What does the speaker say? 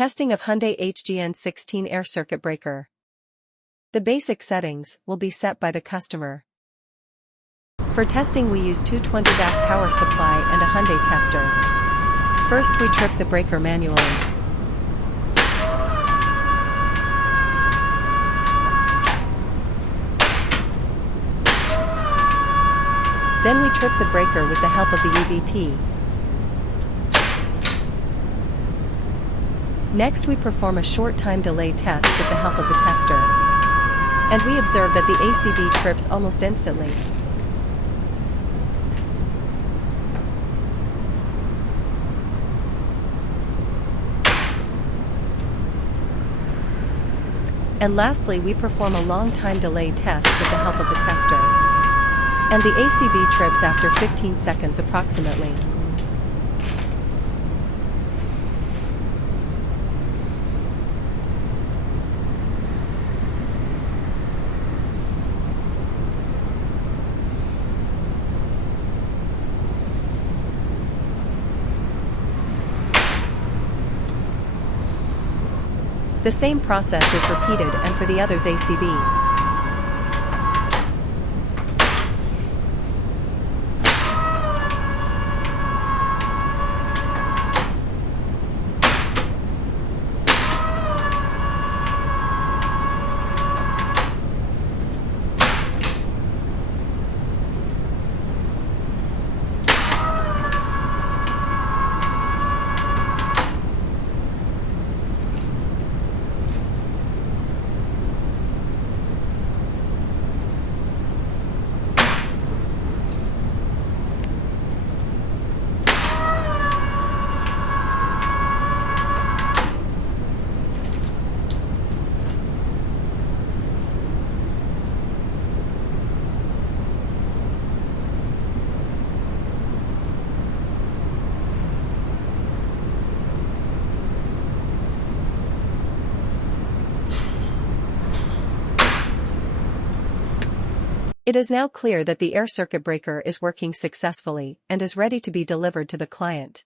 Testing of Hyundai HGN16 air circuit breaker. The basic settings will be set by the customer. For testing we use 220-watt power supply and a Hyundai tester. First we trip the breaker manually. Then we trip the breaker with the help of the UVT. Next we perform a short time delay test with the help of the tester. And we observe that the ACB trips almost instantly. And lastly we perform a long time delay test with the help of the tester. And the ACB trips after 15 seconds approximately. The same process is repeated and for the other's ACB. It is now clear that the air circuit breaker is working successfully and is ready to be delivered to the client.